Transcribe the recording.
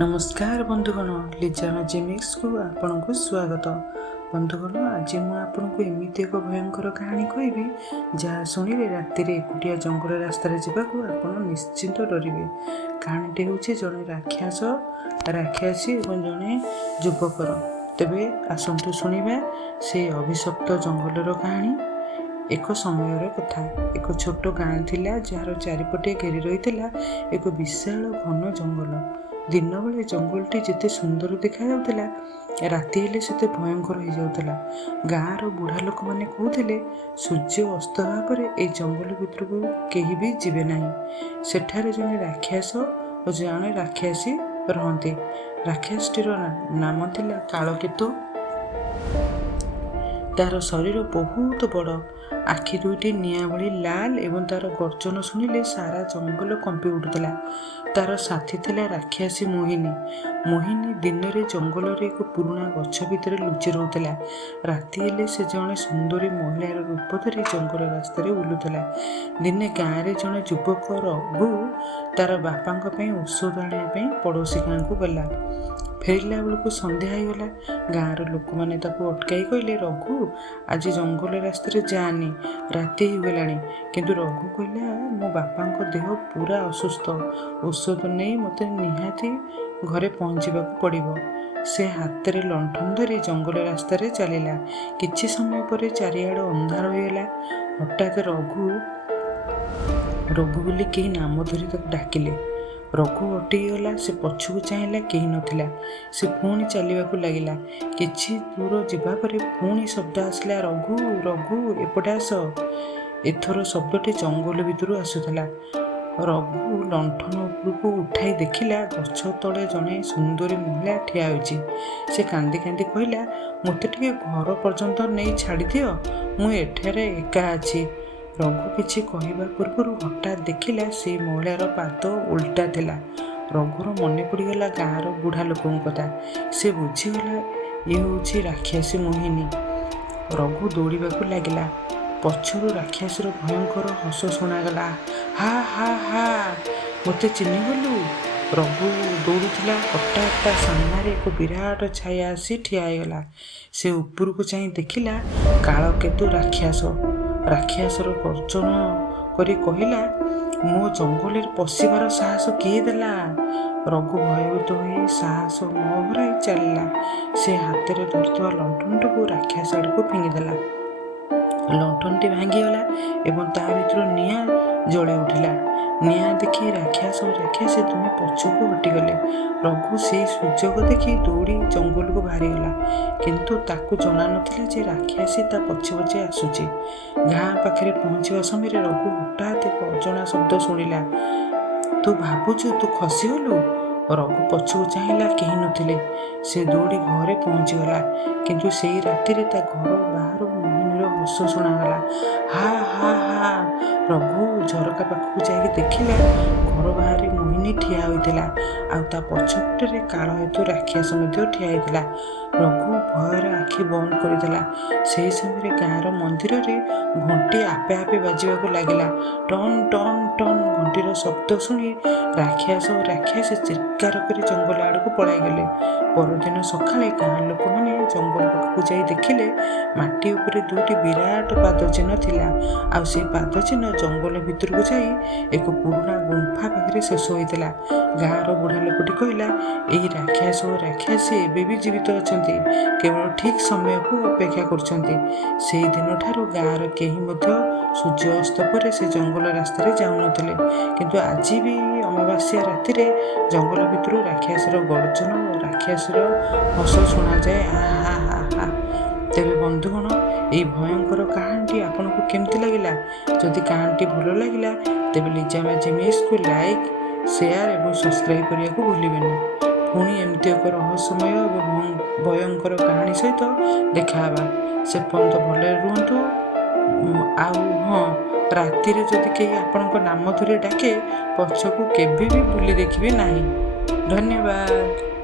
नमस्कार बंधुगण, लिजा मैजिमिक्स को आपन को स्वागत। बंधुगण, आज मुझे आपन को एमती एक भयंकर कहानी कहबी जहाँ शुणिले राति एकुटिया जंगल रास्तार जावाक आप निश्चिंत डरवे। कहानीटी हूँ जड़े राक्षसी और जड़े युवकर। तेबे आसतु शुणा से अभिशप्त जंगलर कहानी। एक समय कथा, एक छोट गाँ थिला जार चारिपटे घेरी रही एक विशाल घन जंगल। दिन बेले जंगलटी जिते सुंदर देखा जाउतला, राति हेले सेते भयंकर हो जाउतला। गाँर बुढ़ा लोक माने कहूथिले सूर्य अस्त हेबा परे ए जंगल भितर को केही भी जीवे नाही। सेठारे जने राक्षस और जने राक्षसी रहंती। राक्षसटीर नाम थिला कालकेतु। तार शरीर बहुत बड़, आखि दुईटी निआ भली लाल एवं तार गर्जन शुणिले सारा जंगल कंपी उठुला। तार साथी थिला राक्षसी मोहिनी। मोहिनी दिन में जंगल एक पुराना गछ भितर लुचि रोला। राति हेले से जड़े सुंदरी महिलार रूप धरी जंगल रास्ता बुलूला। दिने गाँव में जड़े युवक रघु तार बापा औषध आने पड़ोसी गाँव को गला। फेरला बेलू संध्या होगला। गाँवर लोक मैंने अटकाई कहले, रघु आज जंगल रास्ते जानी, राति होगला। किंतु रघु कहला, मो बापा देह पूरा असुस्थ, औषध नहीं मत निहाती घरे पहुँचवा पड़ो। से हाथ में लंठन धरी जंगल रास्ता चलला। किछि समय पर चारिआड अंधार होगला। हठात रघु बोली कहीं नाम धरी डाकिले। रघु हटिगला। से पछकू चाहिला, कहीं नथिला। से पुणी चलने लगिला। किछि दूर जिबा परे पुणी शब्द आसला, रघु रघु एपटे आस। एथर शब्दटी जंगल भितर आसुला। रघु लंठन उपरकू उठाई देखिला, गछ तले जड़े सुंदरी महिला ठिया होइछि। से कांदी कांदी कहला, मते टिके घर पर्यंत नहीं छाड़ी दियो, मु एठारे एका अछि। रघु किछि कहवा पूर्व हठात देखिला से महिलार पाद उल्टा थिला। रघुर मन पड़गला गाँवर बुढ़ा लोकों कथा। से बुझीगला ये हूँ राक्षसी मोहिनी। रघु दौड़ाक लगिला। पछरू राक्षसर भयंकर हस शुणागला, हा हा हा, मते चिन्हिगलु। रघु दौड़ुला। हठात ता सामने एक विराट छाया आसी ठियागला। से उपरकू चाह देखिला कालकेतु राक्षस। राक्षसर गर्जन करी कहला, मो जंगल पशिबार साहस किए देला। रघु भयभीत हो साहस न हराई चलला। से हाथ में धरता लंठन को राक्षस आड़ को फिंगिदेला। लंठनटी भांगीगला एवं ता भीतर निआं जली उठिला। निआं देखी राक्षस और राक्षसी दुहें पछकू हटिगले। रघु से सुजोग देखी दौड़ी जंगल को बाहरीगला। किंतु ताकू जना नथिला जे राक्षसी ता पछे पछे आसुची। गाँ पाखे पहुँचवा समय रघु हठात एक अजଣା शब्द शुणिला, तू भावुचु तू खसीगलु। रघु पछकू चाहिला, कहीं नथिले। से दौड़ी घरे पहुँचीगला। किंतु से राति ता घर बाहर मोहिनीर हस शुणागला, हा हा हा। रघु झरका पाखक जाई देखिला घर बाहर मोहिनी ठिया होइतिला। आ ता पछपटे कालकेतु राक्षस ठिया होइतिला। रघु भयर आखि बंद करदेला। से समय गाँवर मंदिर में घंटी आपे आपे बाजिबाक लगिला। टन टन टन घंटीर शब्द शुणी राक्षस और राक्षसी चित्कार कर जंगल आड़ को पलाई गले। परदिन सकाळे गाँ लोक मैंने जंगल पाखक जाई देखिले माटी उपरे दुईटी विराट पाद चिन्ह थिला। आ से पाद चिन्ह जंगल भितर को जाई एक पुराना गुंफा पाखे शेष होइतिला। गाँवर बुढ़ा लोकटी कहला, एही राक्षस और राक्षसी एबे भी जीवित अछंती, केवल ठीक समय को अपेक्षा करछंती। सेही दिन ठारू गाँवर केही मध्य सूर्य अस्त पर से जंगल रास्ता जाऊ नथिले। किंतु आज भी अमावास्या राति जंगल भितर राक्षसर गर्जन और राक्षसर हस शुणा जाए, हा हा हा हा। तेबे बंधुगण, यही भयंकर कहानी आपन को केमती लगिला? जदि कहानी भल लगिला तेबे लिजा मैजिमिक्स को लाइक, शेयर और सब्सक्राइब करने को भूलिबेनी। पुणी एमती एक रहस्यमय और भयंकर कहानी सहित देखावा। से पर्यंत भले रुहतु। हाँ, राति जदि कहीं आपण नाम धरी डाके पछकू केबे भी बुली देखिबे नाही। धन्यवाद।